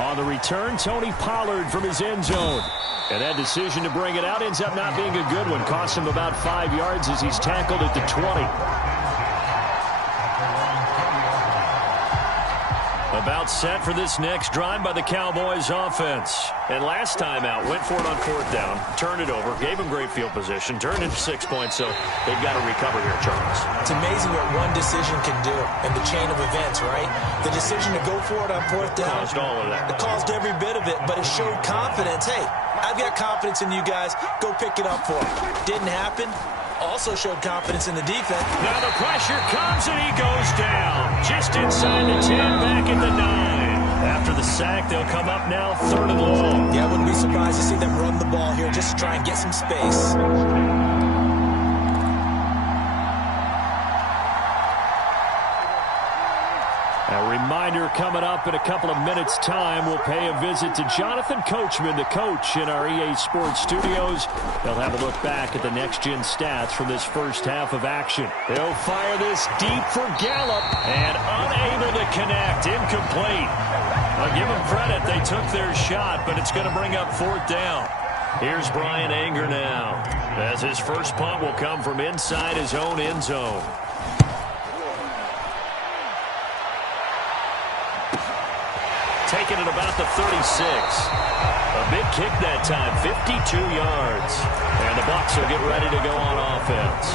On the return, Tony Pollard from his end zone. And that decision to bring it out ends up not being a good one. Costs him about 5 yards as he's tackled at the 20. About set for this next drive by the Cowboys offense. And last time out, went for it on 4th down, turned it over, gave him great field position, turned into 6 points, so they've got to recover here, Charles. It's amazing what one decision can do in the chain of events, right? The decision to go for it on 4th down. Caused all of that. It caused every bit of it, but it showed confidence. Hey, I've got confidence in you guys. Go pick it up for me. Didn't happen. Also showed confidence in the defense. Now the pressure comes and he goes down. Just inside the 10, back at the 9. After the sack, they'll come up now 3rd and long. Yeah, I wouldn't be surprised to see them run the ball here just to try and get some space. A reminder coming up in a couple of minutes' time. We'll pay a visit to Jonathan Coachman, the coach in our EA Sports studios. They'll have a look back at the next-gen stats from this first half of action. They'll fire this deep for Gallup and unable to connect. Incomplete. I'll give them credit. They took their shot, but it's going to bring up 4th down. Here's Brian Anger now, as his first punt will come from inside his own end zone. Taking it about the 36. A big kick that time, 52 yards. And the Bucs will get ready to go on offense.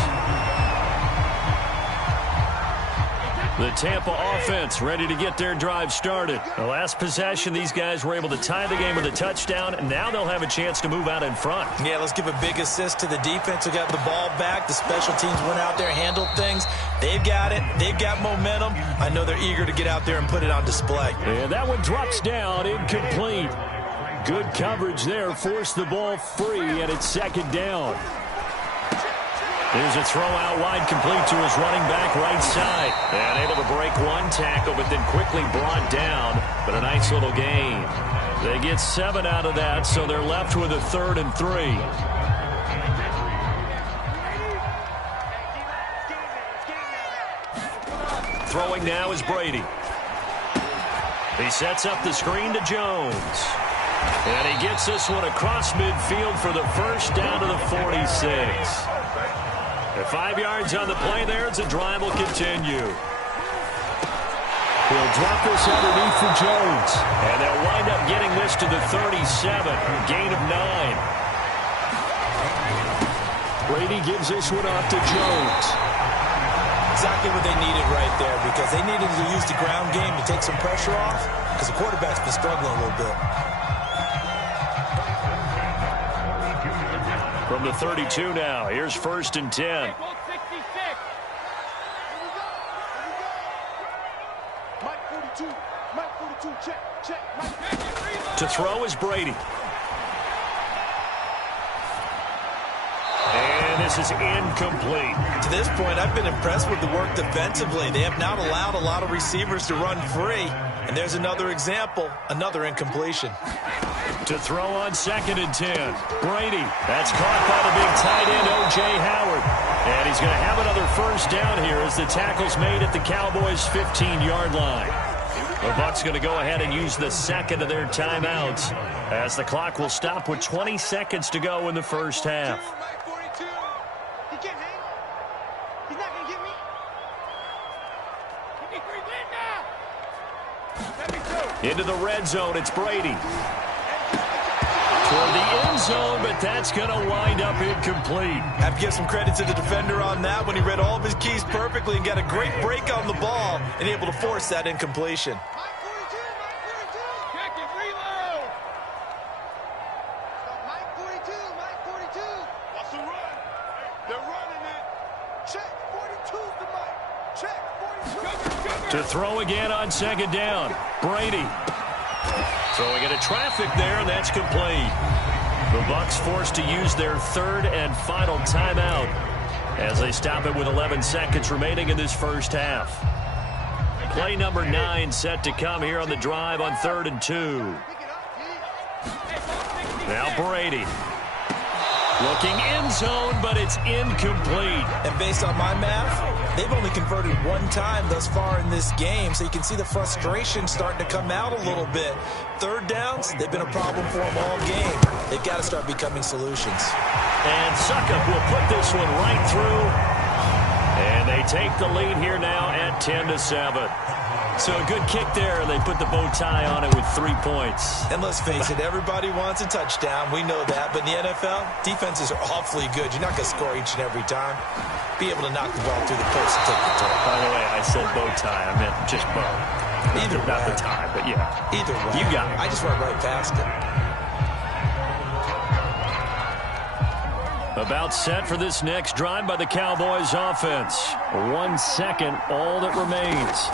The Tampa offense ready to get their drive started. The last possession, these guys were able to tie the game with a touchdown, and now they'll have a chance to move out in front. Yeah, let's give a big assist to the defense who got the ball back. The special teams went out there, handled things. They've got it. They've got momentum. I know they're eager to get out there and put it on display. And that one drops down, incomplete. Good coverage there, forced the ball free, and it's 2nd down. There's a throw out wide, complete to his running back right side. And able to break one tackle, but then quickly brought down. But a nice little gain. They get 7 out of that, so they're left with a 3rd and 3. Throwing now is Brady. He sets up the screen to Jones. And he gets this one across midfield for the first down to the 46. 5 yards on the play there as the drive will continue. He'll drop this underneath for Jones. And they'll wind up getting this to the 37. Gain of 9. Brady gives this one off to Jones. Exactly what they needed right there, because they needed to use the ground game to take some pressure off, because the quarterback's been struggling a little bit. From the 32 now, here's 1st and 10. To throw is Brady. And this is incomplete. To this point, I've been impressed with the work defensively. They have not allowed a lot of receivers to run free. And there's another example, another incompletion. To throw on 2nd and 10. Brady. That's caught by the big tight end, O.J. Howard. And he's going to have another first down here as the tackle's made at the Cowboys' 15-yard line. The Bucs going to go ahead and use the 2nd of their timeouts as the clock will stop with 20 seconds to go in the first half. Into the red zone, it's Brady. Toward the end zone, but that's going to wind up incomplete. Have to give some credit to the defender on that when he read all of his keys perfectly and got a great break on the ball and able to force that incompletion. To throw again on 2nd down. Brady. Throwing into traffic there, and that's complete. The Bucs forced to use their 3rd and final timeout as they stop it with 11 seconds remaining in this first half. Play number 9 set to come here on the drive on 3rd and 2. Now Brady. Looking end zone, but it's incomplete. And based on my math, they've only converted one time thus far in this game, so you can see the frustration starting to come out a little bit. Third downs, they've been a problem for them all game. They've got to start becoming solutions. And Suckup will put this one right through. And they take the lead here now at 10-7. So a good kick there, and they put the bow tie on it with 3 points. And let's face it, everybody wants a touchdown. We know that. But in the NFL, defenses are awfully good. You're not going to score each and every time. Be able to knock the ball through the post and take the turn. By the way, I said bow tie. I meant just bow. Either way. Not the tie, but yeah. Either way. You got it. I just went right past it. About set for this next drive by the Cowboys offense. 1 second, all that remains.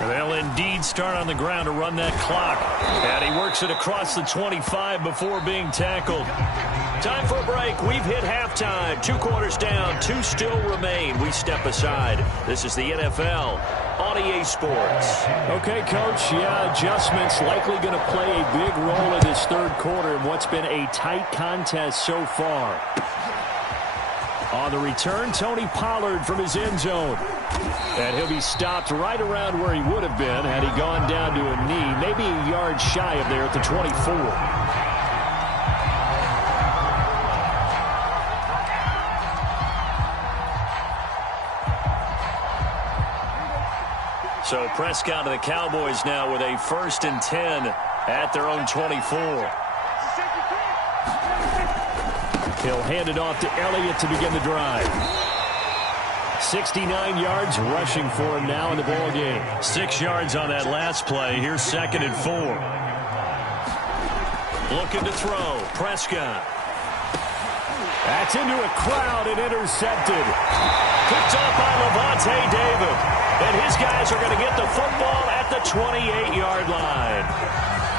They'll indeed start on the ground to run that clock. And he works it across the 25 before being tackled. Time for a break. We've hit halftime. 2 quarters down. 2 still remain. We step aside. This is the NFL on EA Sports. Okay, Coach. Yeah, adjustments likely going to play a big role in this third quarter in what's been a tight contest so far. On the return, Tony Pollard from his end zone. And he'll be stopped right around where he would have been had he gone down to a knee, maybe a yard shy of there at the 24. So Prescott of the Cowboys now with a 1st and 10 at their own 24. He'll hand it off to Elliott to begin the drive. 69 yards rushing for him now in the ball game. 6 yards on that last play. Here's 2nd and 4. Looking to throw. Prescott. That's into a crowd and intercepted. Picked off by Levante David. And his guys are going to get the football at the 28-yard line.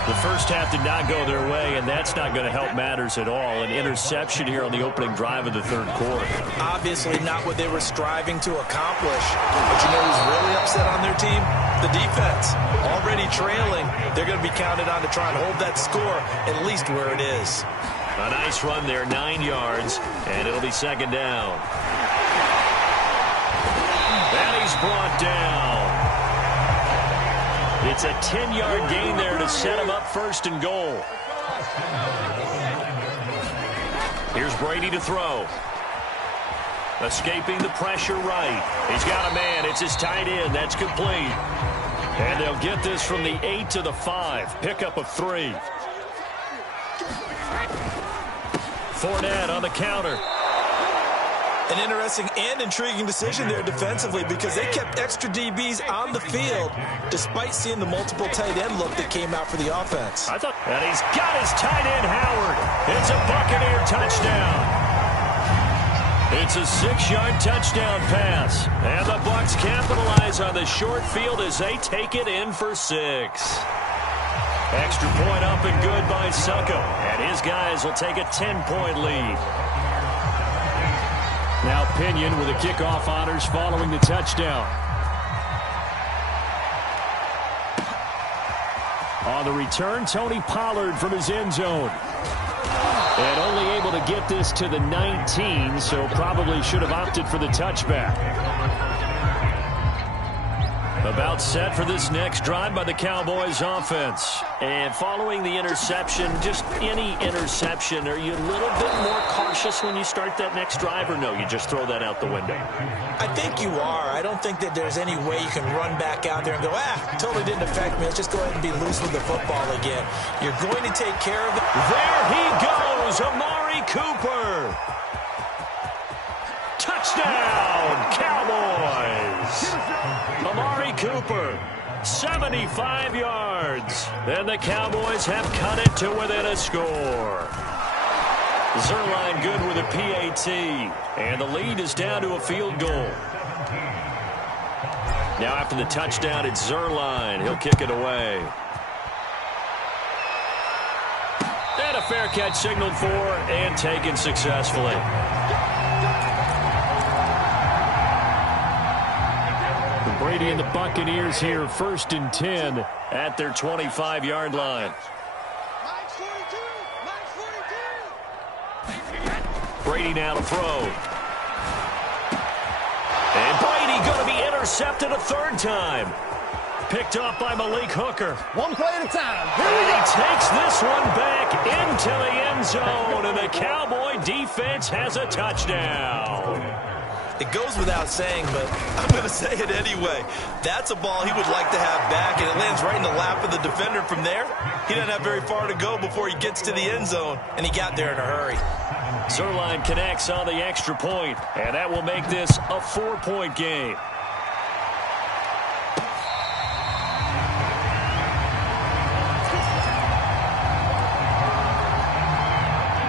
The first half did not go their way, and that's not going to help matters at all. An interception here on the opening drive of the third quarter. Obviously not what they were striving to accomplish. But you know who's really upset on their team? The defense. Already trailing. They're going to be counted on to try and hold that score at least where it is. A nice run there, 9 yards, and it'll be 2nd down. And he's brought down. It's a 10-yard gain there to set him up 1st and goal. Here's Brady to throw. Escaping the pressure right. He's got a man. It's his tight end. That's complete. And they'll get this from the 8 to the 5. Pickup of 3. Fournette on the counter. An interesting and intriguing decision there defensively because they kept extra DBs on the field despite seeing the multiple tight end look that came out for the offense. And he's got his tight end, Howard. It's a Buccaneer touchdown. It's a 6-yard touchdown pass. And the Bucs capitalize on the short field as they take it in for 6. Extra point up and good by Suckup. And his guys will take a 10-point lead. Now Pinion with the kickoff honors following the touchdown. On the return, Tony Pollard from his end zone. And only able to get this to the 19, so probably should have opted for the touchback. About set for this next drive by the Cowboys offense. And following the interception, just any interception, are you a little bit more cautious when you start that next drive, or no, you just throw that out the window? I think you are. I don't think that there's any way you can run back out there and go, totally didn't affect me. Let's just go ahead and be loose with the football again. You're going to take care of it. There he goes, Amari Cooper. Touchdown, Cowboys. Amari Cooper, 75 yards. And the Cowboys have cut it to within a score. Zerline good with a PAT. And the lead is down to a field goal. Now after the touchdown, it's Zerline. He'll kick it away. And a fair catch signaled for and taken successfully. Brady and the Buccaneers here, 1st and 10 at their 25-yard line. Brady now to throw. And Brady going to be intercepted a third time. Picked up by Malik Hooker. One play at a time. And he takes this one back into the end zone, and the Cowboy defense has a touchdown. It goes without saying, but I'm going to say it anyway. That's a ball he would like to have back, and it lands right in the lap of the defender from there. He doesn't have very far to go before he gets to the end zone, and he got there in a hurry. Zerline connects on the extra point, and that will make this a 4-point game.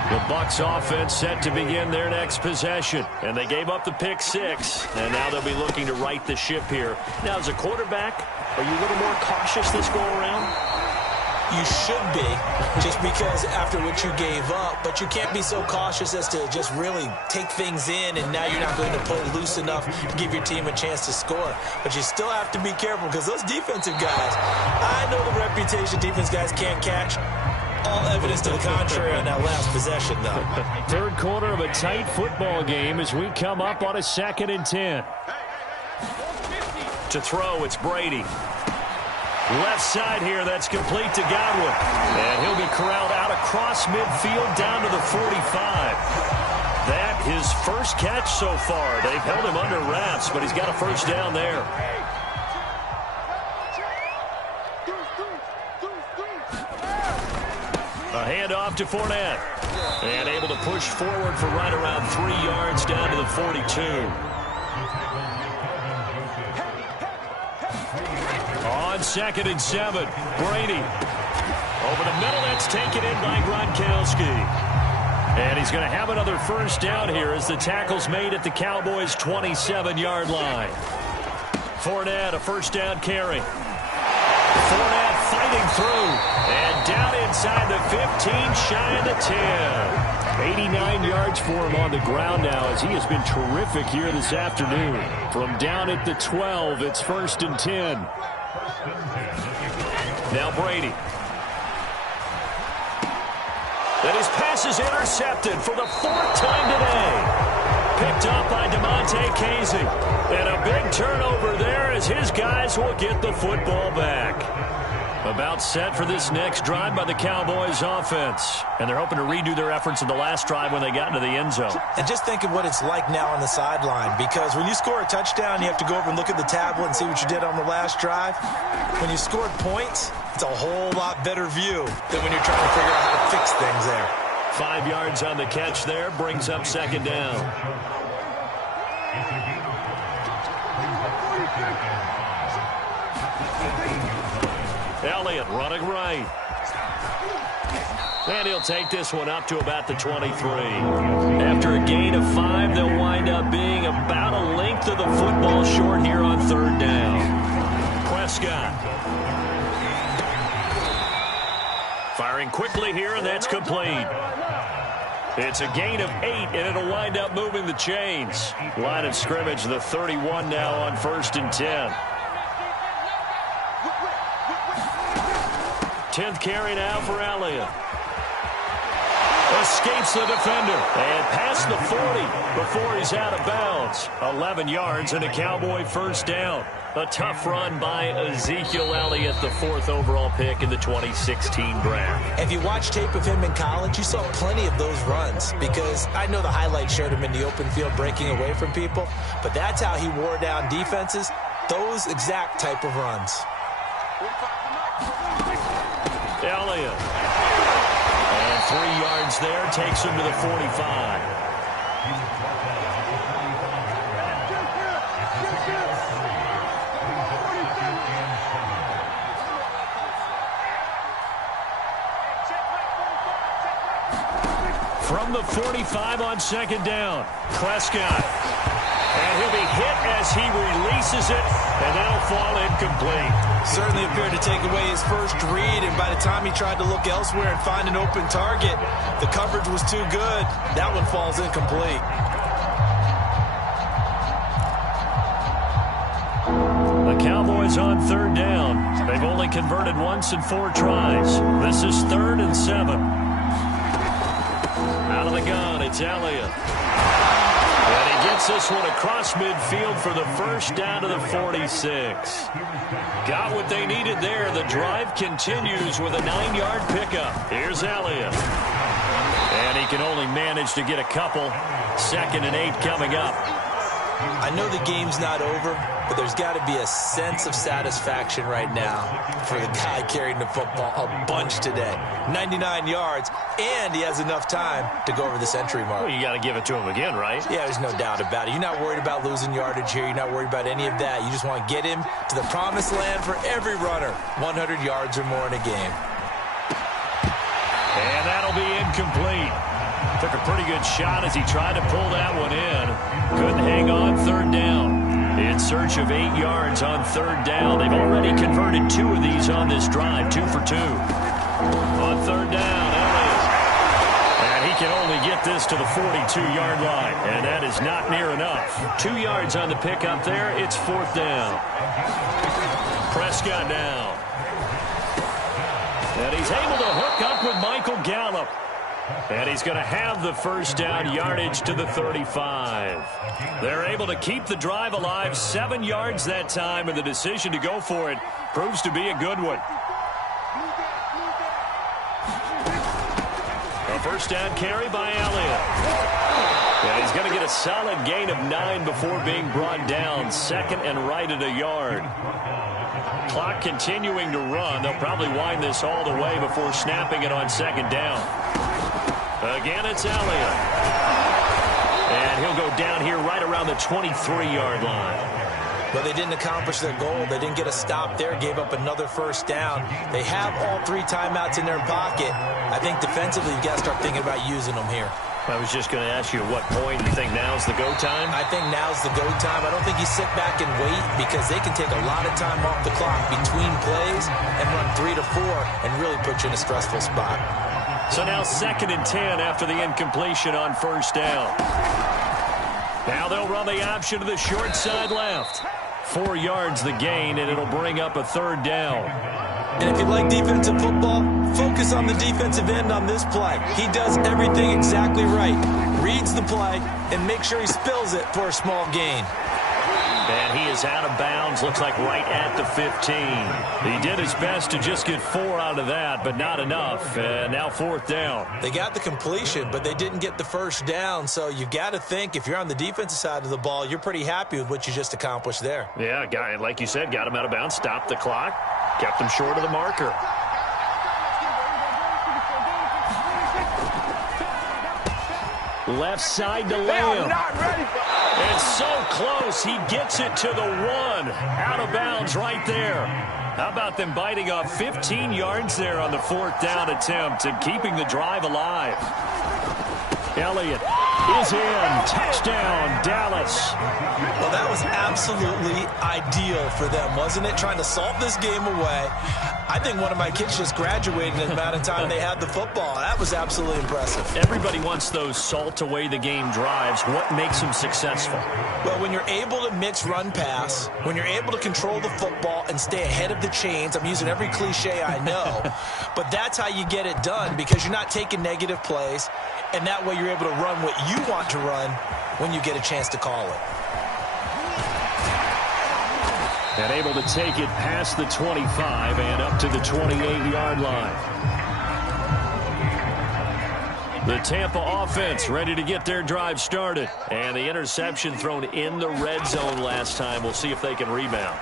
The Bucs offense set to begin their next possession, and they gave up the pick 6, and now they'll be looking to right the ship here. Now, as a quarterback, are you a little more cautious this go around? You should be, just because after what you gave up, but you can't be so cautious as to just really take things in, and now you're not going to play loose enough to give your team a chance to score. But you still have to be careful, because those defensive guys, I know the reputation defense guys can't catch. All evidence to the contrary on that last possession, though. Third quarter of a tight football game as we come up on a 2nd and 10. To throw, it's Brady. Left side here, that's complete to Godwin. And he'll be corralled out across midfield down to the 45. That his first catch so far. They've held him under wraps, but he's got a first down there. A handoff to Fournette. And able to push forward for right around 3 yards down to the 42. On 2nd and 7, Brady. Over the middle, that's taken in by Gronkowski. And he's going to have another first down here as the tackle's made at the Cowboys' 27-yard line. Fournette, a first down carry. Fournette fighting through. And down inside the 15, shy of the 10. 89 yards for him on the ground now as he has been terrific here this afternoon. From down at the 12, it's 1st and 10. Now Brady. And his pass is intercepted for the 4th time today. Picked up by DeMonte Casey. And a big turnover there as his guys will get the football back. About set for this next drive by the Cowboys offense. And they're hoping to redo their efforts in the last drive when they got into the end zone. And just think of what it's like now on the sideline, because when you score a touchdown, you have to go over and look at the tablet and see what you did on the last drive. When you scored points, it's a whole lot better view than when you're trying to figure out how to fix things there. 5 yards on the catch there, brings up 2nd down. Elliott running right. And he'll take this one up to about the 23. After a gain of 5, they'll wind up being about a length of the football short here on 3rd down. Prescott. Firing quickly here, and that's complete. It's a gain of 8, and it'll wind up moving the chains. Line of scrimmage, the 31 now on 1st and 10. 10th carry now for Elliott. Escapes the defender and past the 40 before he's out of bounds. 11 yards and a Cowboy first down. A tough run by Ezekiel Elliott, the 4th overall pick in the 2016 draft. If you watch tape of him in college, you saw plenty of those runs, because I know the highlight showed him in the open field breaking away from people, but that's how he wore down defenses, those exact type of runs. Elliott. And 3 yards there takes him to the 45. From the 45 on 2nd down, Prescott. And he'll be hit as he releases it, and that'll fall incomplete. Certainly appeared to take away his first read, and by the time he tried to look elsewhere and find an open target, the coverage was too good. That one falls incomplete. The Cowboys on 3rd down. They've only converted once in 4 tries. This is 3rd and 7. Out Out of the gun, it's Elliott. And he gets this one across midfield for the first down to the 46. Got what they needed there. The drive continues with a 9-yard pickup. Here's Elliott. And he can only manage to get a couple. 2nd and 8 coming up. I know the game's not over, but there's got to be a sense of satisfaction right now for the guy carrying the football a bunch today. 99 yards, and he has enough time to go over the century mark. Well, you got to give it to him again, right? Yeah, there's no doubt about it. You're not worried about losing yardage here. You're not worried about any of that. You just want to get him to the promised land for every runner. 100 yards or more in a game. And that'll be incomplete. Took a pretty good shot as he tried to pull that one in. Couldn't hang on 3rd down. In search of 8 yards on 3rd down. They've already converted 2 of these on this drive. 2 for 2. On 3rd down, Elliott. And he can only get this to the 42-yard line. And that is not near enough. 2 yards on the pickup there. It's 4th down. Prescott now. And he's able to hook up with Michael Gallup. And he's going to have the first down yardage to the 35. They're able to keep the drive alive. 7 yards that time, and the decision to go for it proves to be a good one. A first down carry by Elliott. And he's going to get a solid gain of 9 before being brought down. 2nd and right at a yard. Clock continuing to run. They'll probably wind this all the way before snapping it on 2nd down. Again, it's Elliott. And he'll go down here right around the 23-yard line. Well, they didn't accomplish their goal. They didn't get a stop there, gave up another first down. They have all 3 timeouts in their pocket. I think defensively, you've got to start thinking about using them here. I was just going to ask you at what point you think now's the go time? I think now's the go time. I don't think you sit back and wait because they can take a lot of time off the clock between plays and run 3 to 4 and really put you in a stressful spot. So now 2nd and 10 after the incompletion on first down. Now they'll run the option to the short side left. 4 yards the gain, and it'll bring up a 3rd down. And if you like defensive football, focus on the defensive end on this play. He does everything exactly right. Reads the play and makes sure he spills it for a small gain. And he is out of bounds, looks like right at the 15. He did his best to just get 4 out of that, but not enough. And now 4th down. They got the completion, but they didn't get the first down. So you've got to think if you're on the defensive side of the ball, you're pretty happy with what you just accomplished there. Yeah, guy, like you said, got him out of bounds, stopped the clock, kept him short of the marker. Left side to Lamb. It's so close. He gets it to the 1. Out of bounds right there. How about them biting off 15 yards there on the 4th down attempt and keeping the drive alive? Elliott is in. Touchdown, Dallas. Well, that was absolutely ideal for them, wasn't it? Trying to salt this game away. I think one of my kids just graduated in the amount of time they had the football. That was absolutely impressive. Everybody wants those salt away the game drives. What makes them successful? Well, when you're able to mix run pass, when you're able to control the football and stay ahead of the chains, I'm using every cliche I know, but that's how you get it done because you're not taking negative plays, and that way you're able to run what you want to run when you get a chance to call it. And able to take it past the 25 and up to the 28-yard line. The Tampa offense ready to get their drive started. And the interception thrown in the red zone last time. We'll see if they can rebound.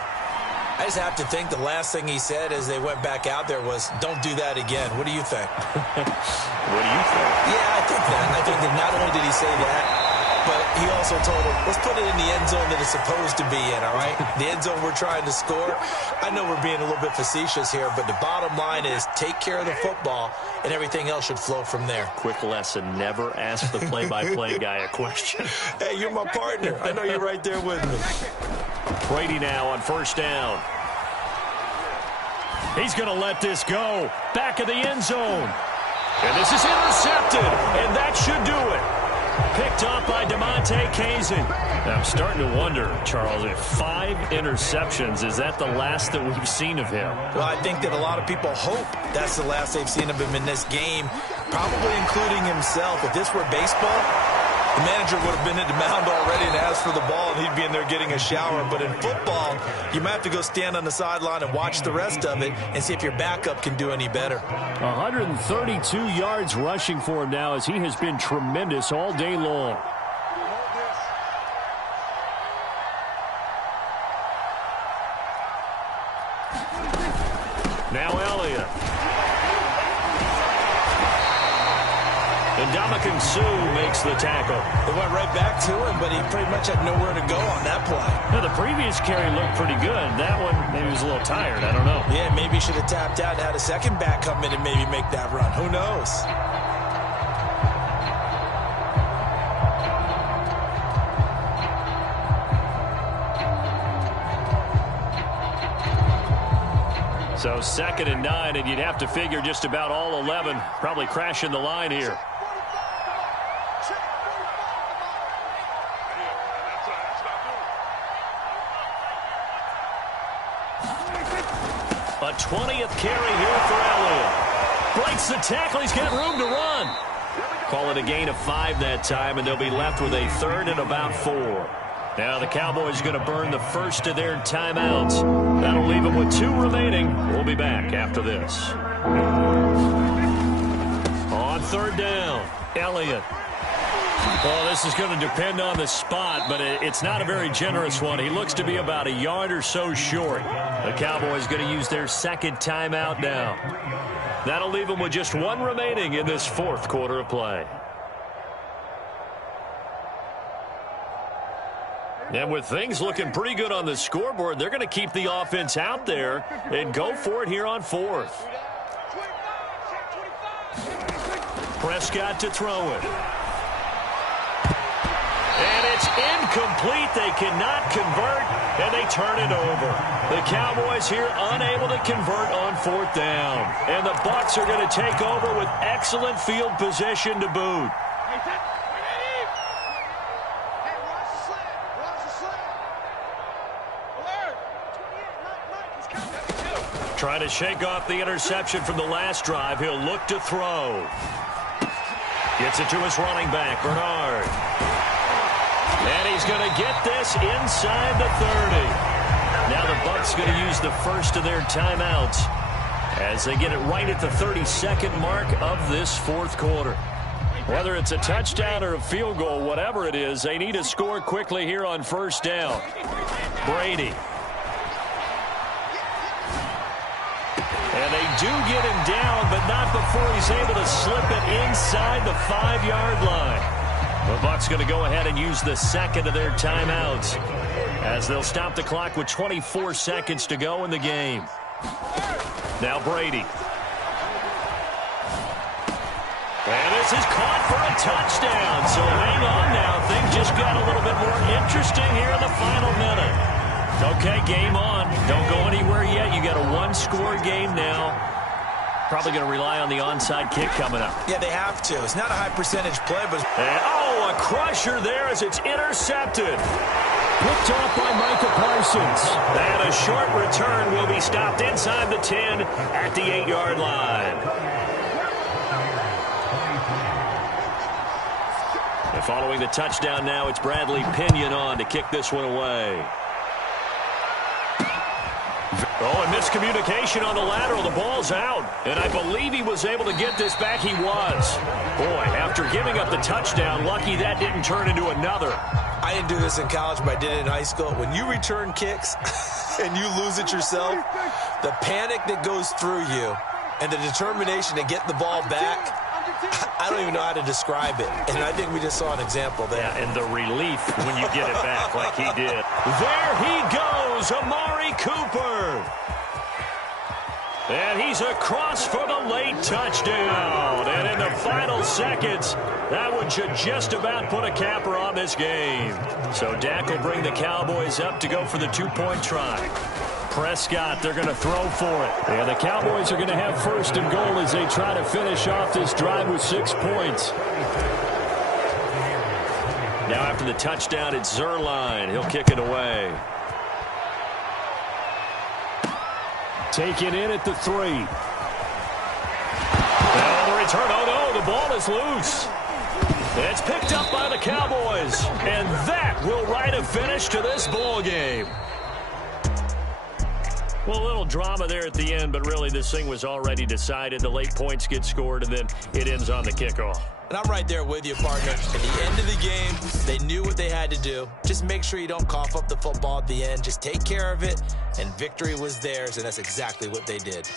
I just have to think the last thing he said as they went back out there was, don't do that again. What do you think? What do you think? Yeah, I think that. I think that not only did he say that, but he also told him, let's put it in the end zone that it's supposed to be in, all right? The end zone we're trying to score. I know we're being a little bit facetious here, but the bottom line is take care of the football, and everything else should flow from there. Quick lesson, never ask the play-by-play guy a question. Hey, you're my partner. I know you're right there with me. Brady now on first down. He's going to let this go. Back of the end zone. And this is intercepted, and that should do it. Picked off by DeMonte Kazin. I'm starting to wonder, Charles, if 5 interceptions, is that the last that we've seen of him? Well, I think that a lot of people hope that's the last they've seen of him in this game. probably including himself. If this were baseball, the manager would have been at the mound already and asked for the ball, and he'd be in there getting a shower. But in football, you might have to go stand on the sideline and watch the rest of it and see if your backup can do any better. 132 yards rushing for him now, as he has been tremendous all day long. Now Elliott. And Dominican Sue makes the tackle. It went right back to him, but he pretty much had nowhere to go on that play. Now, the previous carry looked pretty good. That one, maybe he was a little tired. I don't know. Yeah, maybe he should have tapped out and had a second back come in and maybe make that run. Who knows? So 2nd and 9, and you'd have to figure just about all 11 probably crashing the line here. A 20th carry here for Elliott. Breaks the tackle. He's got room to run. Call it a gain of 5 that time, and they'll be left with a 3rd and about 4. Now the Cowboys going to burn the first of their timeouts. That'll leave them with 2 remaining. We'll be back after this. On 3rd down, Elliott. Well, this is going to depend on the spot, but it's not a very generous one. He looks to be about a yard or so short. The Cowboys going to use their 2nd timeout now. That'll leave them with just 1 remaining in this 4th quarter of play. And with things looking pretty good on the scoreboard, they're going to keep the offense out there and go for it here on 4th. Prescott to throw it. And it's incomplete. They cannot convert, and they turn it over. The Cowboys here unable to convert on 4th down. And the Bucs are going to take over with excellent field position to boot. Trying to shake off the interception from the last drive. He'll look to throw. Gets it to his running back, Bernard. And he's going to get this inside the 30. Now the Bucs going to use the first of their timeouts as they get it right at the 32nd mark of this 4th quarter. Whether it's a touchdown or a field goal, whatever it is, they need to score quickly here on 1st down. Brady. And they do get him down, but not before he's able to slip it inside the 5-yard line. The Bucs going to go ahead and use the 2nd of their timeouts as they'll stop the clock with 24 seconds to go in the game. Now Brady. And this is caught for a touchdown. So hang on now. Things just got a little bit more interesting here in the final minute. Okay, game on. Don't go anywhere yet. You got a 1-score game now. Probably going to rely on the onside kick coming up. Yeah, they have to. It's not a high percentage play, but... And, a crusher there as it's intercepted. Picked off by Micah Parsons. And a short return will be stopped inside the 10 at the 8-yard line. And following the touchdown now, it's Bradley Pinion on to kick this one away. Oh, and miscommunication on the lateral. The ball's out. And I believe he was able to get this back. He was. Boy, after giving up the touchdown, lucky that didn't turn into another. I didn't do this in college, but I did it in high school. When you return kicks and you lose it yourself, the panic that goes through you and the determination to get the ball back, I don't even know how to describe it. And I think we just saw an example there. Yeah, and the relief when you get it back like he did. There he goes, Amari Cooper. And he's across for the late touchdown. And in the final seconds, that one should just about put a capper on this game. So Dak will bring the Cowboys up to go for the 2-point try. Prescott, they're going to throw for it. And the Cowboys are going to have 1st and goal as they try to finish off this drive with 6 points. Now after the touchdown, it's Zerline. He'll kick it away. Taken in at the 3. Well, the It's hurt. Oh, no, the ball is loose. It's picked up by the Cowboys. And that will write a finish to this ball game. Well, a little drama there at the end, but really this thing was already decided. The late points get scored, and then it ends on the kickoff. And I'm right there with you, partner. At the end of the game, they knew what they had to do. Just make sure you don't cough up the football at the end. Just take care of it, and victory was theirs, and that's exactly what they did.